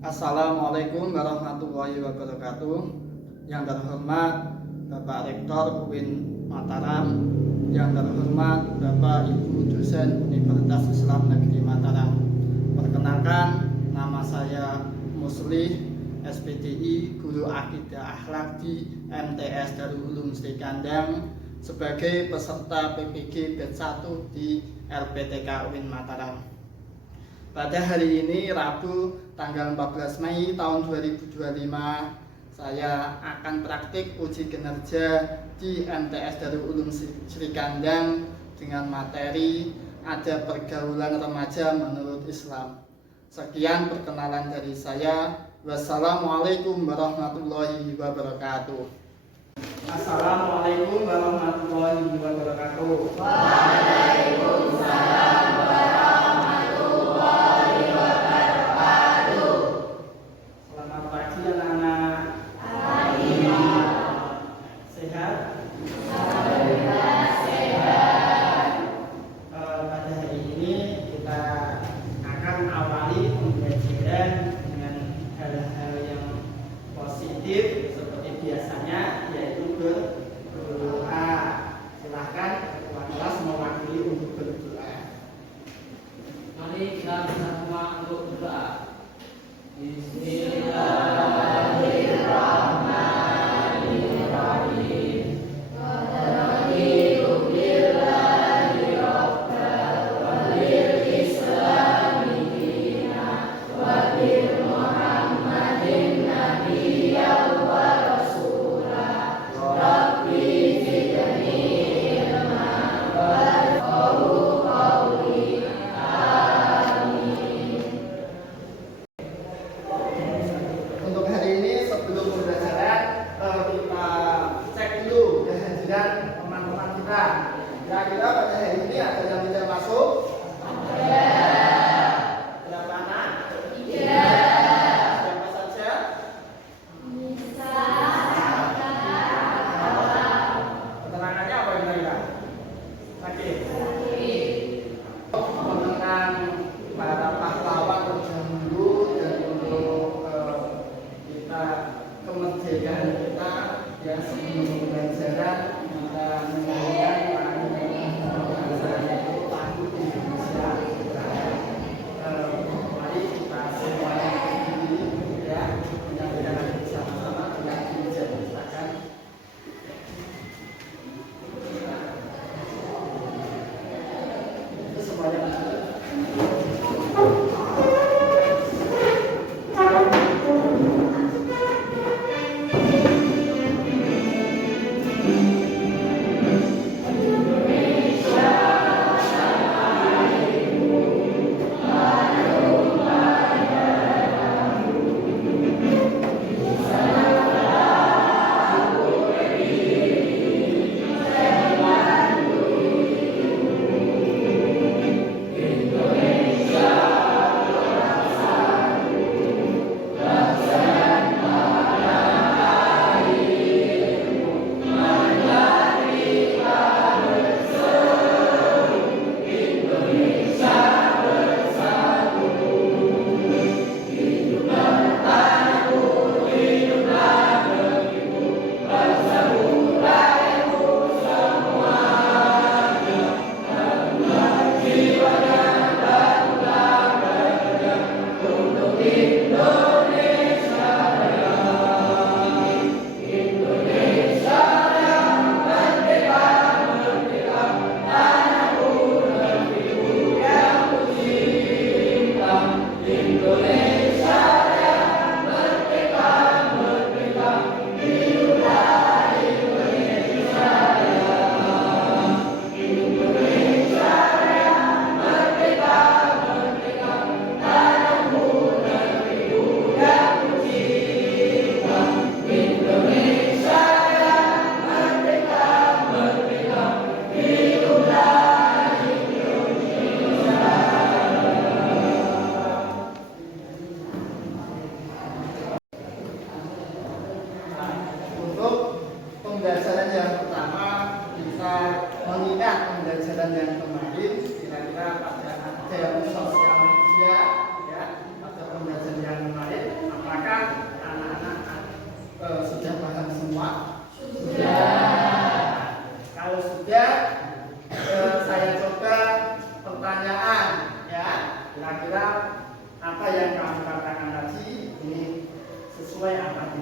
Assalamualaikum warahmatullahi wabarakatuh. Yang terhormat Bapak Rektor UIN Mataram, yang terhormat Bapak Ibu dosen Universitas Islam Negeri Mataram. Perkenalkan, nama saya Muslih, SPDI, Guru Akidah Akhlak di MTS Darul Ulum Sri Kandang sebagai peserta PPG Batch 1 di LPTK UIN Mataram. Pada hari ini Rabu tanggal 14 Mei tahun 2025 saya akan praktik uji kinerja di MTS Darul Ulum Sri Kandang dengan materi ada pergaulan remaja menurut Islam. Sekian perkenalan dari saya. Wassalamualaikum warahmatullahi wabarakatuh. Assalamualaikum warahmatullahi wabarakatuh. Waalaikumsalam warahmatullahi wabarakatuh. Selamat pagi anak-anak. Pagi. Sehat? Alhamdulillah sehat. Pada hari ini kita akan awali pembelajaran dengan hal-hal yang positif seperti biasanya, yaitu berdoa. Silahkan ketua kelas mewakili untuk berdoa.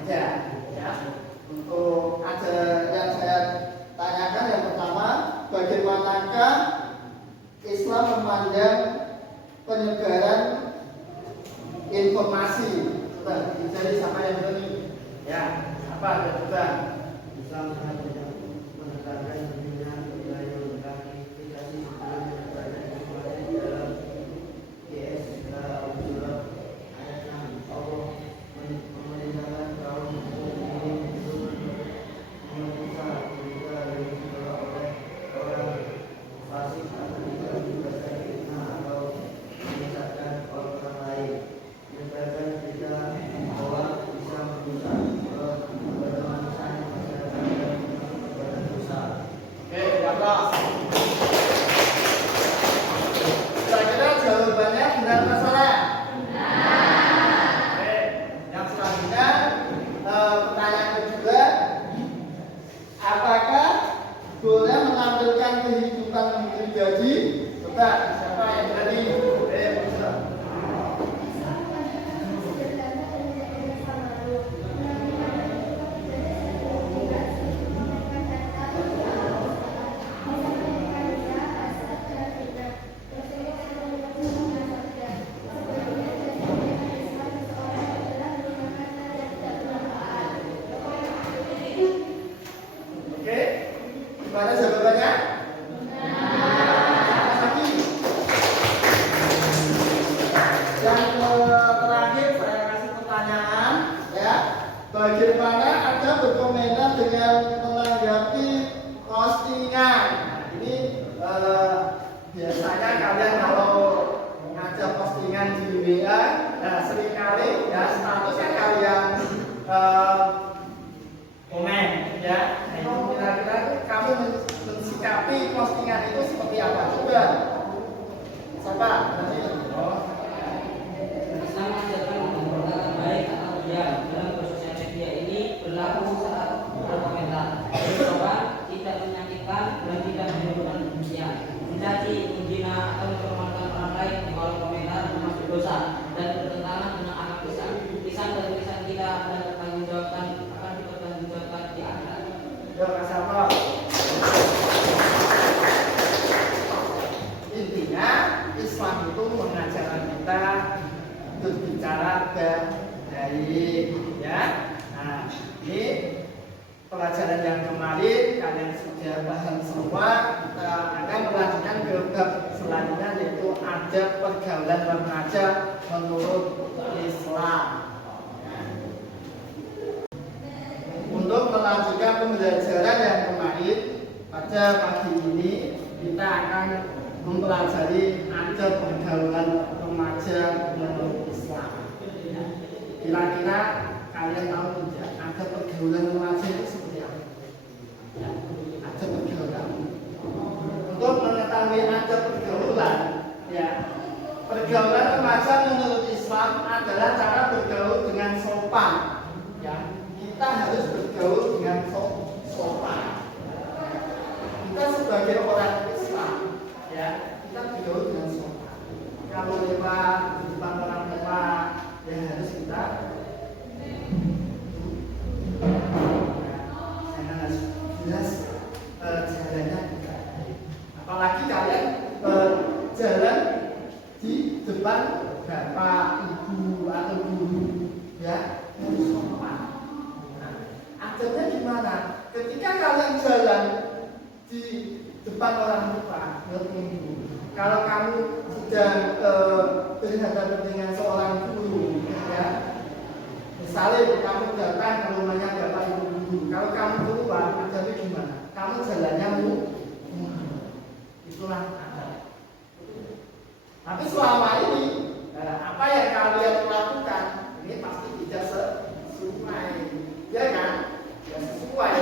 remaja. Ya. Untuk ada yang saya tanyakan yang pertama, bagaimanakah Islam memandang penyebaran informasi? Coba dicari siapa yang berani. Ya, apa coba? Islam sangat banyak menekankan pembinaan budaya klarifikasi sebelum menyebarkan informasi dalam GS Al-Quran ayat 6. Allah memerintahkan kaum muslimin untuk memeriksa berita yang dibawa oleh orang fasik atau tidak berdasarkan fitnah atau menyesatkan orang lain. Menyebarkan berita bahwa bisa merusak keberlangsungan masyarakat dan keberlangsungan dosa. Oke, bagus. Kira-kira jawabannya benar atau salah? Benar. Oke, yang selanjutnya pertanyaan kedua, apakah boleh menampilkan kehidupan pribadi? Coba siapa yang berani? Bisa. Oke, gimana jawabannya? Lagi. Yang terakhir saya kasih pertanyaan, ya. Bagaimana Anda berkomentar dengan menanggapi postingan? Nah, ini biasanya kalian kalau ngajak postingan di WA, seringkali ya statusnya kalian komen, ya. Nah, itu kira-kira kamu mensikapi postingan itu seperti apa? Coba. Siapa? Nanti. Oh. Islam mengajarkan perkataan baik atau diam dalam bersosial media ini berlaku saat berkomentar. Bahwa tidak menyakitkan dan tidak menimbulkan kebencian, mencaci, menghina atau mempermalukan orang lain di kolom komentar termasuk dosa dan bertentangan dengan akhlak Islam. Lisan dan tulisan kita akan dipertanggungjawabkan di akhirat. Ya, Mas Alfa. Intinya Islam itu mengajarkan kita berbicara baik, ya. Nah, ini pelajaran yang kemarin kalian sudah paham semua. Kita akan melanjutkan ke bab selanjutnya, yaitu adab pergaulan remaja menurut Islam. Untuk melanjutkan pembelajaran yang kemarin, pada pagi ini kita akan mempelajari adab pergaulan remaja menurut Islam. Kira-kira kalian tahu tidak adab pergaulan remaja itu seperti apa? Adab pergaulan. Untuk mengetahui adab pergaulan, ya, pergaulan remaja menurut Islam adalah cara bergaul dengan sopan. Ya, kita harus bergaul dengan sopan. Kita sebagai orang Islam, ya, kita bergaul dengan sopan. Kalau lewat di depan orang tua, ya harus kita jangan harus jelas jalannya kita. Apalagi kalian jalan di depan bapak, ibu atau guru, ya harus sopan. Adabnya gimana? Ketika kalian jalan di depan orang tua, kalau kamu sedang berhadapan dengan seorang guru, ya, misalnya kamu datang ke rumahnya bapak ibu guru, kalau kamu keluar, adabnya gimana? Kamu jalannya itulah adab. Tapi selama ini apa yang kalian lakukan ini pasti tidak sesuai, ya kan? Ya sesuai.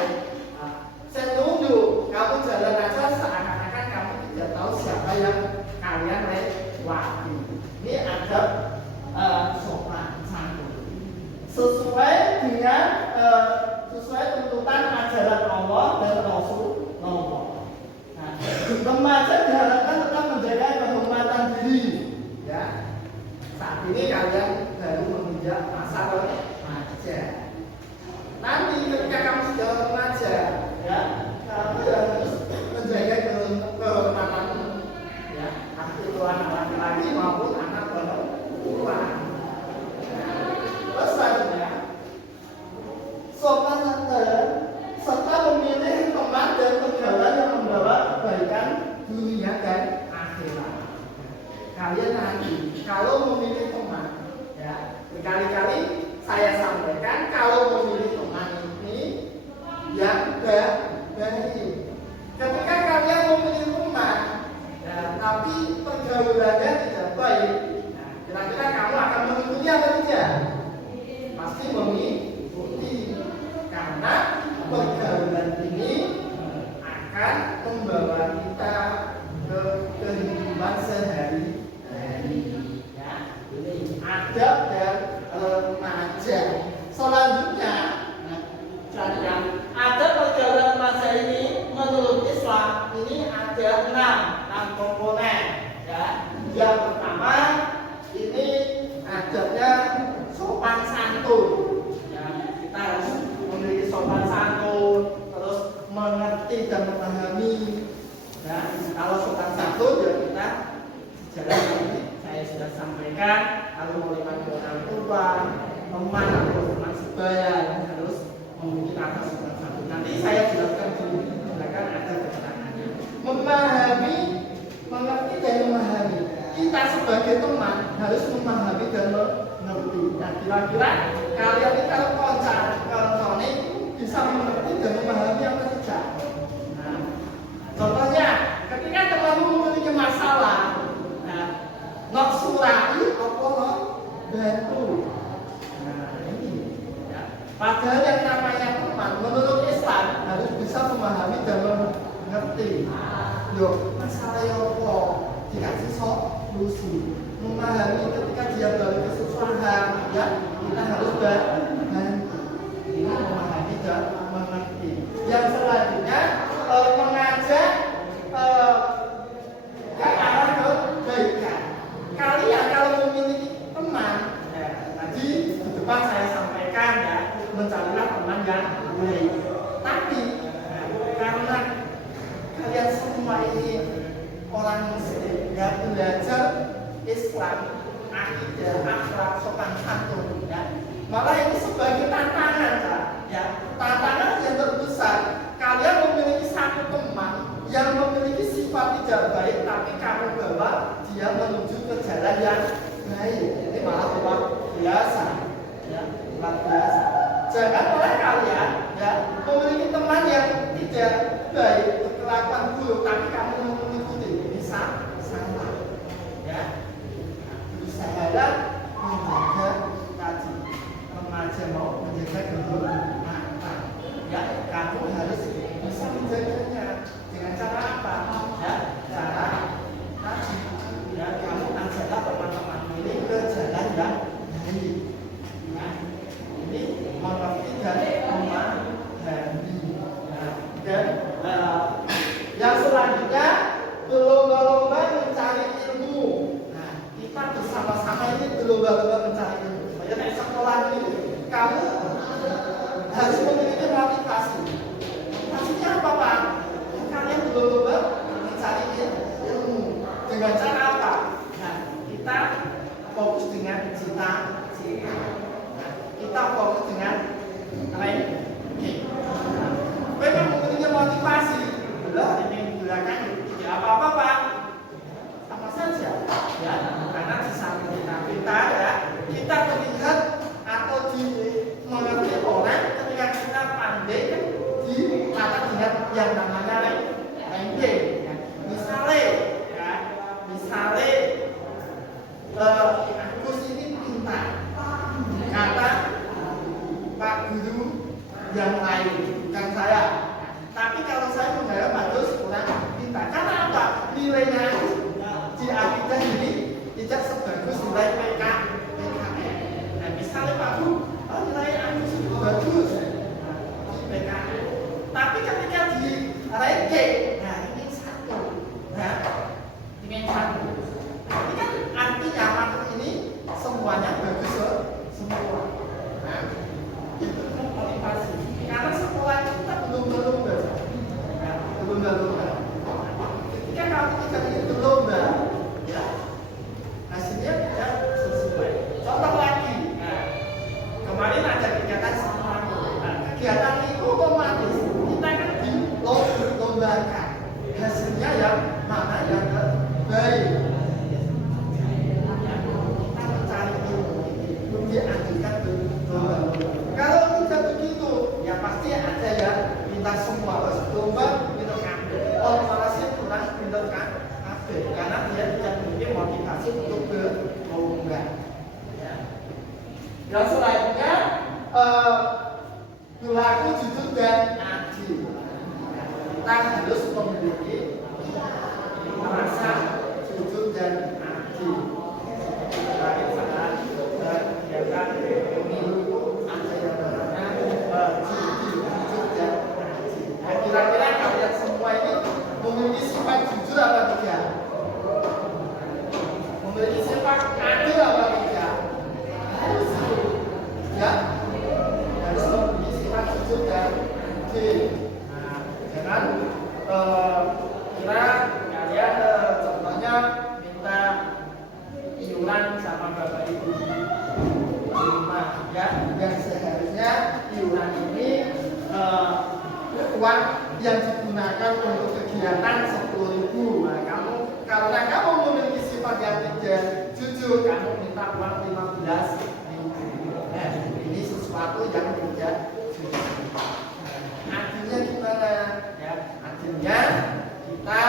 Saya tunggu kamu jalan aja seakan-akan kamu tidak tahu siapa yang kalian lewati. Ini adab sopan santun. Sesuai dengan sesuai tuntutan ajaran Allah dan Rasulullah. Nah, remaja diharapkan tetap menjaga kehormatan diri. Ya, saat ini kalian baru menginjak masa remaja. berkali-kali saya sampaikan kalau memilih teman ini yang baik. Ketika kalian memilih teman, ya, tapi pergaulannya tidak baik, nah, kira-kira kamu akan mengikuti atau tidak? Pasti mengikuti, karena pergaulan ini akan membawa kita ke kehidupan sehari-hari. Ya, ini adab dan remaja. Selanjutnya, nah, adab pergaulan remaja ini menurut Islam ini ada 6 komponen. Ya, yang pertama ini adabnya sopan santun. Ya, kita harus memiliki sopan santun, terus mengerti dan memahami. Ya, kalau sopan santun ya kita jalan ini saya sudah sampaikan, kalau mau lewat orang tua, teman atau teman sebaya yang harus memiliki kata sopan santun. Nanti saya jelaskan dulu, silakan ada keterangannya. Memahami, mengerti dan memahami. Kita sebagai teman harus memahami dan mengerti. Nah, kira-kira kalian ini kalau koncone bisa mengerti dan memahami apa saja. Nah, contohnya, ketika temanmu memiliki masalah, nah, nok surai apa nok bantu. Nah, ini. Ya. Padahal yang namanya teman, menurut Islam harus bisa memahami dan mengerti. Yo, masalah apa? Dikasih solusi. Memahami ketika dia balik kesusahan, ya kita harus bantu. Ini memahami dan mengerti. Yang selanjutnya mengajak ke arah kebaikan. Kalian kalau memiliki teman, ya, tadi di depan saya sampaikan ya, mencarilah teman yang baik. Tapi karena kalian semua ini orang Muslim yang belajar Islam, akidah, akhlak, sopan santun, ya. Malah ini sebagai tantangan, ya. Tantangan yang terbesar. Kalian memiliki satu teman yang memiliki sifat tidak baik, tapi kamu bawa dia menuju ke jalan yang baik. Ini malah luar biasa, ya, luar biasa. Jangan oleh kalian, ya, memiliki teman yang tidak baik, berkelakuan buruk, tapi kamu mengikuti, bisa salah, ya. Berusahalah menjaga tadi remaja mau menjaga kehormatan, ya. Kamu harus bisa menjaganya dengan cara apa? Ya, cara tadi, ya, kamu ajaklah teman-teman ini ke jalan yang baik. Ya, ini mengerti dan memahami. Dan yang selanjutnya berlomba-lomba mencari ilmu. Nah, kita bersama-sama ini berlomba-lomba mencari ilmu. Supaya di sekolah ini kamu harus memiliki motivasi. Motivasinya apa, Pak? Kalian berlomba mencari ilmu. Dengan cara apa? Nah, kita fokus dengan cita-cita. Nah, kita fokus dengan ranking. Memang memiliki motivasi. Lah, ini belakang tidak apa-apa, Pak. Sama saja, ya. Karena di samping kita, ya, kita terlihat atau mengerti orang ketika kita pandai kan ditata dengan yang namanya ranking. Ya. Misalnya, ya, Agus ini pintar. Kata Pak Guru yang lain, bukan saya. Tapi kalau saya menganggap bagus kurang pintar. Karena apa? Nilainya di akidah ini tidak sebagus nilai PKN. Nah, misalnya Pak Guru, nilai Agus itu bagus di PKN. Tapi ketika di ranking, nah ini satu. Nah, ini satu. Ini kan artinya waktu ini semuanya bagus semua. Nah, itu motivasi. Karena sekolah kita belum berlomba, ya, belum berlomba. Ketika kamu tidak ingin berlomba, ya, hasilnya tidak sesuai. Contoh lagi, nah, kemarin ada masjid untuk berlomba. Ya. Yang selanjutnya berlaku jujur dan adil. Kita harus memiliki rasa jujur dan adil. Terakhir saat kegiatan pemilu ada yang namanya jujur dan adil. Nah, kira-kira kalian semua ini memiliki sifat jujur apa tidak? Memiliki sifat adil apa tidak? Harus ya, harus memiliki sifat jujur dan adil. Nah, jangan kira kalian contohnya minta iuran sama bapak ibu di rumah, ya, yang seharusnya iuran ini uang yang digunakan untuk kegiatan 10.000. Nah, karena kamu memiliki sifat yang tidak jujur, kamu minta uang 15.000. Nah, ini sesuatu yang tidak jujur. Adilnya gimana? Ya, adilnya kita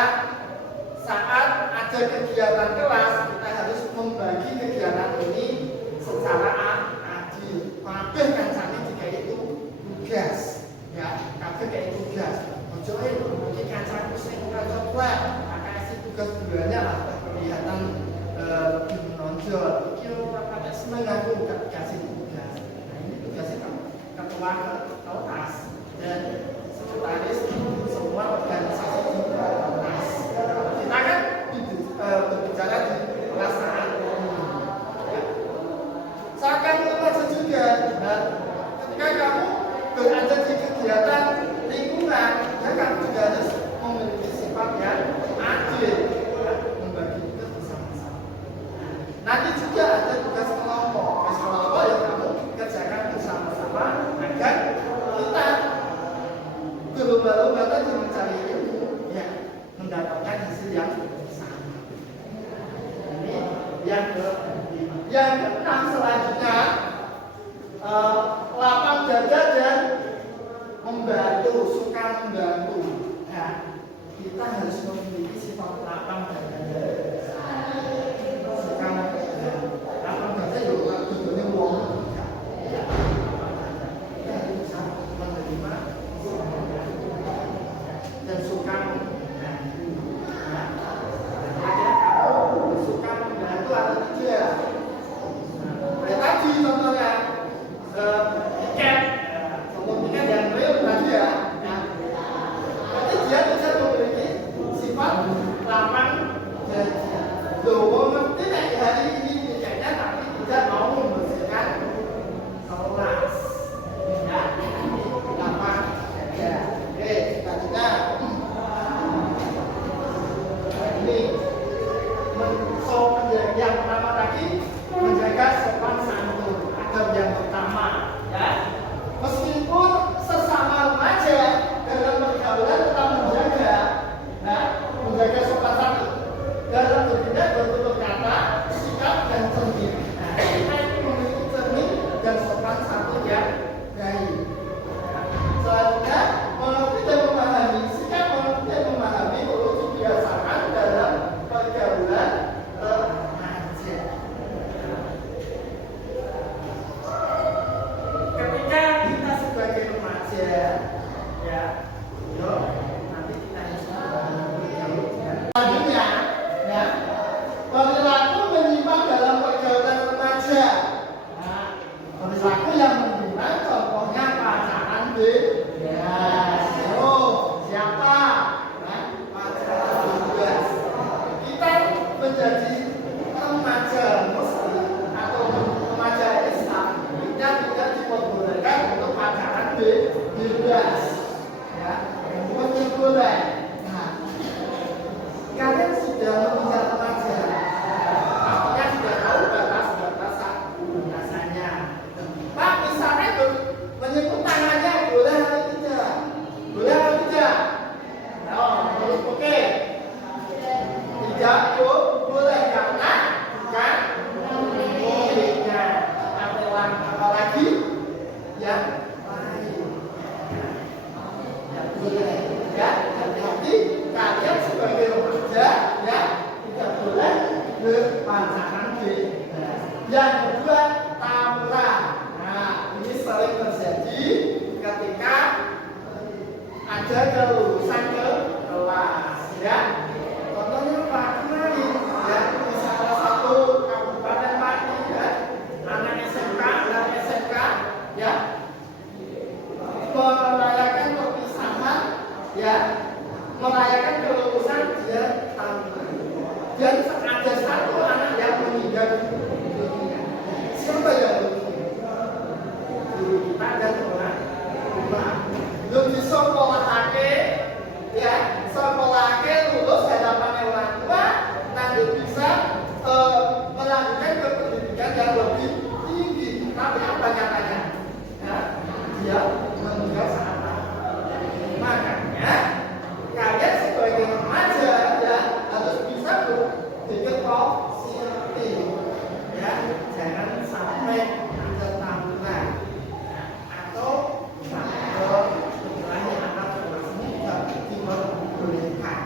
saat ada kegiatan kelas, kita harus membagi kegiatan ini secara adil. Kabeh kan sampai jika itu tugas, ya, kabeh kayak tugas. Ojo mungkin kancaku sing ora coba, maka isi tugas bulannya lah kelihatan lebih menonjol. Iki ora patek seneng aku gak dikasih tugas. Nah, ini tugasnya ketua kelas dan sekretaris semua organisasi di kelas. Kita kan berbicara di kelas saat ini. Ya. Seakan merasa juga, dan ketika kamu berada di kegiatan lingkungan, ya kamu juga harus memiliki sifat yang adil, ya, membagi tugas bersama-sama. Nanti juga ada tugas kelompok, yang kamu kerjakan bersama-sama agar kita berlomba-lomba tadi mencari ilmu, ya, mendapatkan hasil yang sama. Ini yang keenam selanjutnya, lapang dada dan membantu, suka membantu. Nah, kita harus memiliki sifat lapang dada. Suka membantu. Lapang dada ya tujuannya uang. Kita harus bisa menerima dan suka membantu. Nah, kamu suka membantu atau tidak? Kayak tadi contohnya tiket, tiket yang real tadi ya. Berarti dia bisa memiliki sifat lapang dada. Loh, ngerti nek hari ini tiketnya tapi tidak mau membersihkan kelas. Ya, ini lapang dada. Oke, selanjutnya ini yang pertama tadi menjaga sopan santun, adab yang pertama, ya. Meskipun sesama remaja dalam pergaulan tetap menjaga, nah, menjaga sopan santun dalam bertindak bertutur kata, sikap dan cermin. Nah, kita ini memiliki cermin dan sopan santun yang baik. Selanjutnya mengerti dan memahami, sikap mengerti dan memahami perlu dibiasakan dalam pergaulan remaja. Ketika kita sebagai remaja, ya, yuk, nanti kita bergaul dengan selanjutnya, ya, perilaku menyimpang dalam pergaulan remaja. Nah, perilaku yang menyimpang contohnya pacaran bebas. Oh, siapa? Nah, pacaran bebas. Kita menjadi remaja Muslim atau remaja Islam, kita tidak diperbolehkan untuk pacaran bebas, ya, bukan boleh. Nah, kalian sudah menginjak remaja, artinya sudah tahu batas-batasannya. Pak, misalnya menyentuh tangannya boleh atau tidak? Boleh atau tidak? Oh, oke. Tidak boleh karena bukan miliknya. Apalagi yang lain. Ya boleh, ya. Hati-hati kalian sebagai remaja, ya, tidak boleh berpacaran. ada kelulusan ke kelas ya. Contohnya Pak kemarin ya di salah satu kabupaten Pati ya, anak SMK dan SMK ya merayakan perpisahan ya, merayakan kelulusan dia tahunan. Dan ada satu anak yang meninggal dunia. Siapa yang meninggal? Guru kita dan orang tua. Lu disekolahake ya, sekolahake lulus hadapan orang tua, nanti bisa melanjutkan ke pendidikan yang lebih tinggi. Tapi apa nyatanya? Ya, dia meninggal saat itu. Makanya kalian sebagai remaja ya harus bisa berpikir positif ya, jangan sampai ada tanggungan ya, atau sampai anak ini tidak diperbolehkan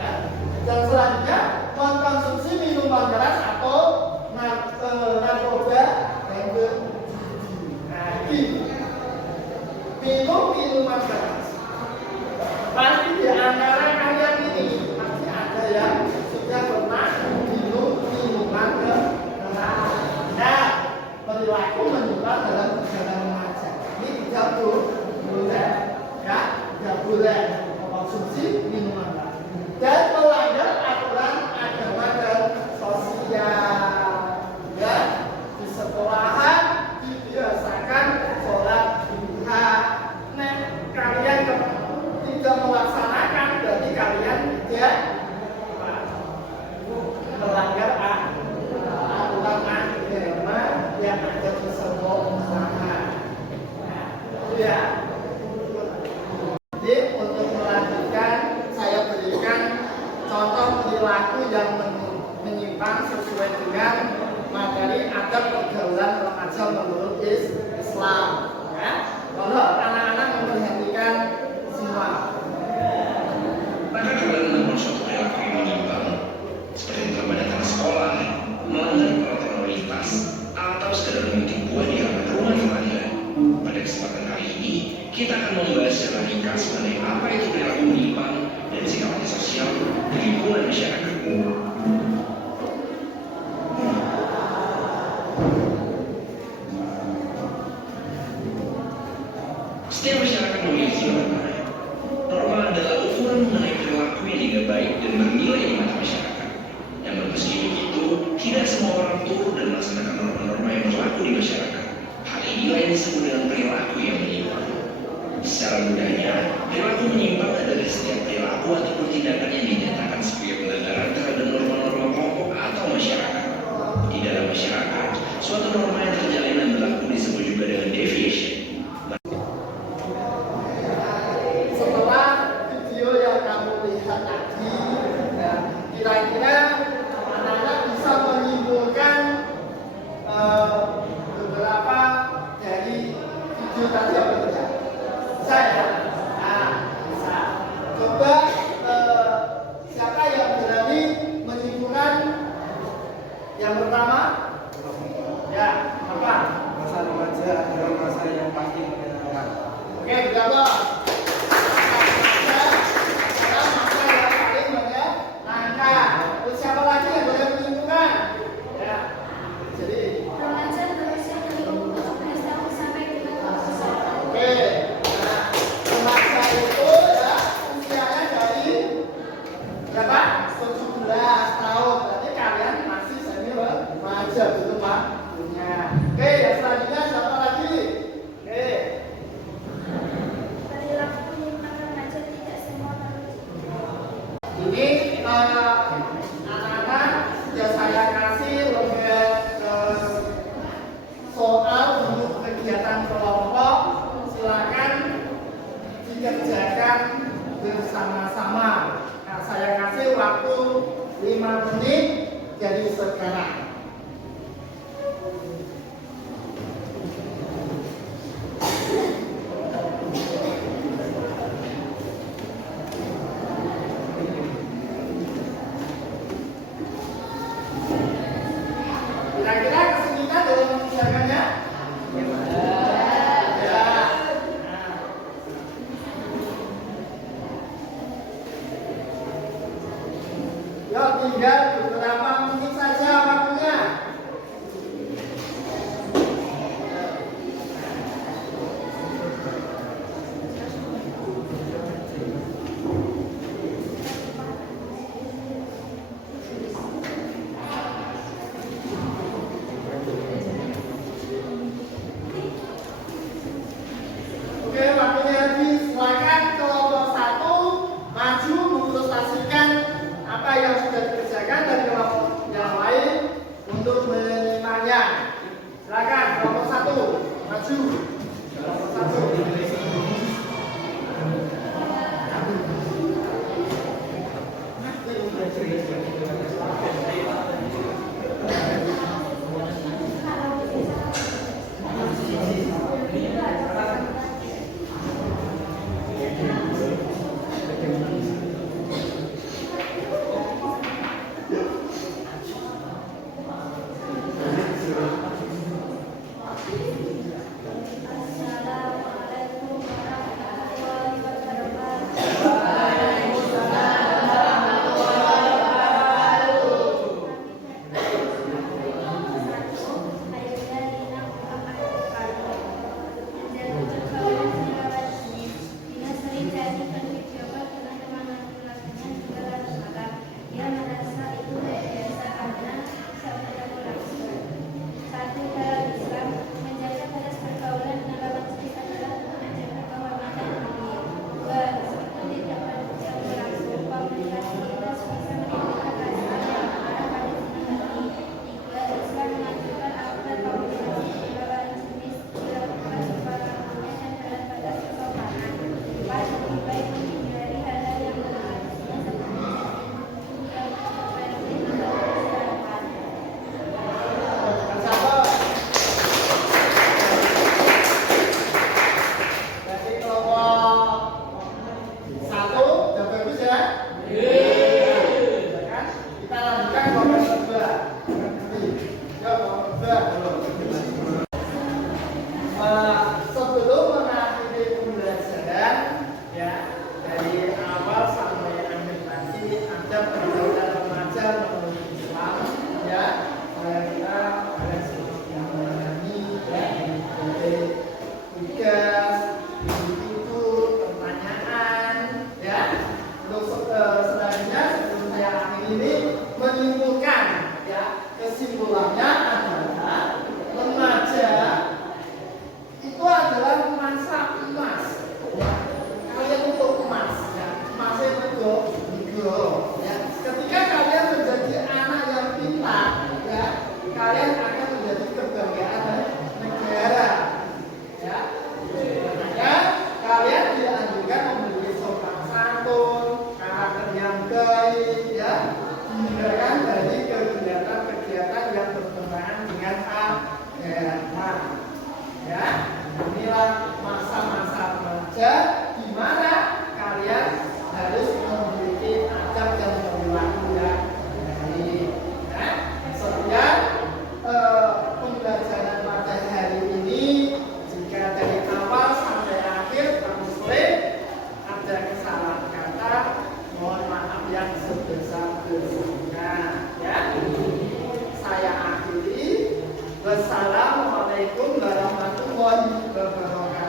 ya. Dan selanjutnya mengkonsumsi minuman keras atau narkoba dan minum minuman keras. Pasti di antara kalian ini pasti ada yang sudah pernah minum minuman keras. Nah, perilaku menyimpang dalam perjalanan remaja. Ini tidak boleh, ya, tidak boleh mengkonsumsi minuman keras dan melanggar aturan agama dan sosial. Ya, di sekolahan dibiasakan sholat duha. Nah, kalian tidak melaksanakan berarti kalian tidak melanggar aturan agama yang ada di sekolah. Ya. Jadi untuk melanjutkan saya berikan contoh perilaku yang menyimpang sesuai dengan materi adab pergaulan remaja menurut Islam. Ya. Kalau anak-anak memperhatikan semua. Maka kalian menemukan suatu perilaku yang menyimpang, seperti terlambat datang ke sekolah, melanggar peraturan lalu lintas, atau sekedar mengutip buah di halaman rumah tetangga. Pada kesempatan kali ini, kita akan membahas secara ringkas mengenai apa itu perilaku menyimpang dan sikap antisosial di lingkungan masyarakat. Setiap masyarakat memiliki norma. Norma adalah ukuran mengenai perilaku yang dianggap baik dan bernilai di mata masyarakat. Yang meski begitu, tidak semua orang turut dan melaksanakan norma-norma yang berlaku di masyarakat. Hal inilah yang disebut dengan perilaku yang menyimpang. Secara mudahnya, perilaku menyimpang adalah setiap perilaku ataupun tindakan yang dinyatakan sebagai pelanggaran terhadap norma-norma kelompok atau masyarakat. Di dalam masyarakat, suatu norma yang terjalin dan berlaku disebut juga dengan deviation. Setelah video yang kamu lihat tadi, ya, kira-kira anak-anak bisa menyimpulkan beberapa dari video tadi apa tidak? Bisa ya? Nah, bisa. Coba siapa yang berani menyimpulkan yang pertama? Ya, apa? Masa remaja adalah masa yang pasti menyenangkan. Oke, berapa? Siapa lagi yang boleh menyimpulkan? Ya, jadi Remaja berusia dari umur 17 tahun sampai 30 tahun. oke. Nah, remaja itu ya usianya dari berapa? 17 tahun. Berarti kalian masih semi remaja, betul Pak? Punya. Oke, yang selanjutnya siapa lagi? Oke. Perilaku menyimpang remaja tidak semua terwujud. Ini anak-anak sudah saya kasih soal untuk kegiatan kelompok, silakan dikerjakan bersama-sama. Nah, saya kasih waktu 5 menit dari sekarang. Kira-kira kesulitan dalam mengerjakannya? Ya. Nah. lagi, silakan kelompok 1 maju mempresentasikan apa yang sudah dikerjakan dan kelompok yang lain untuk menyimaknya. Silakan kelompok 1 maju. Kelompok 1. Assalamualaikum warahmatullahi wabarakatuh. Satu, dalam Islam, menjaga batas pergaulan dalam majelis adalah menjaga kehormatan diri. Dua, meskipun tidak berlangsung komunikasi kita sebisa menimbulkan rasa yang mengarah pada senang hati. Tiga, Islam mengajarkan agar komunikasi lawan jenis dilakukan sepatutnya dan dalam batas kesopanan. Empat, lebih baik menghindari hal-hal yang mengatasinya seperti yang berpotensi mengganggu masyarakat. Jadi kelompok 1 udah bagus ya? Kan? Kita lanjutkan kelompok 2. Ya, kelompok 2. Sebelum mengakhiri pembelajaran ya, dari awal sampai akhir nanti ada perjalanan remaja menuju Islam ya. Kita harus yang mengalami ya, dari tugas itu pertanyaan ya. Untuk selanjutnya sebelum saya akhiri ini menyimpulkan ya, kesimpulannya adalah remaja itu adalah masa emas ya. Kalian untuk emas ya, emasnya itu ya. Ketika kalian menjadi anak yang pintar ya, kalian akan menjadi kebanggaan negara ya. Makanya kalian dianjurkan memiliki sopan santun, karakter yang baik ya, hindarkan dari kegiatan-kegiatan yang bertentangan dengan agama ya. Inilah masa-masa remaja di mana kalian harus memiliki adab dan perilaku yang baik ya. Sekian pembelajaran pada hari ini. Jika dari awal sampai akhir translate ada kesalahan kata, mohon maaf yang sebesar-besarnya ya. Saya akhiri. Wassalamualaikum warahmatullahi wabarakatuh.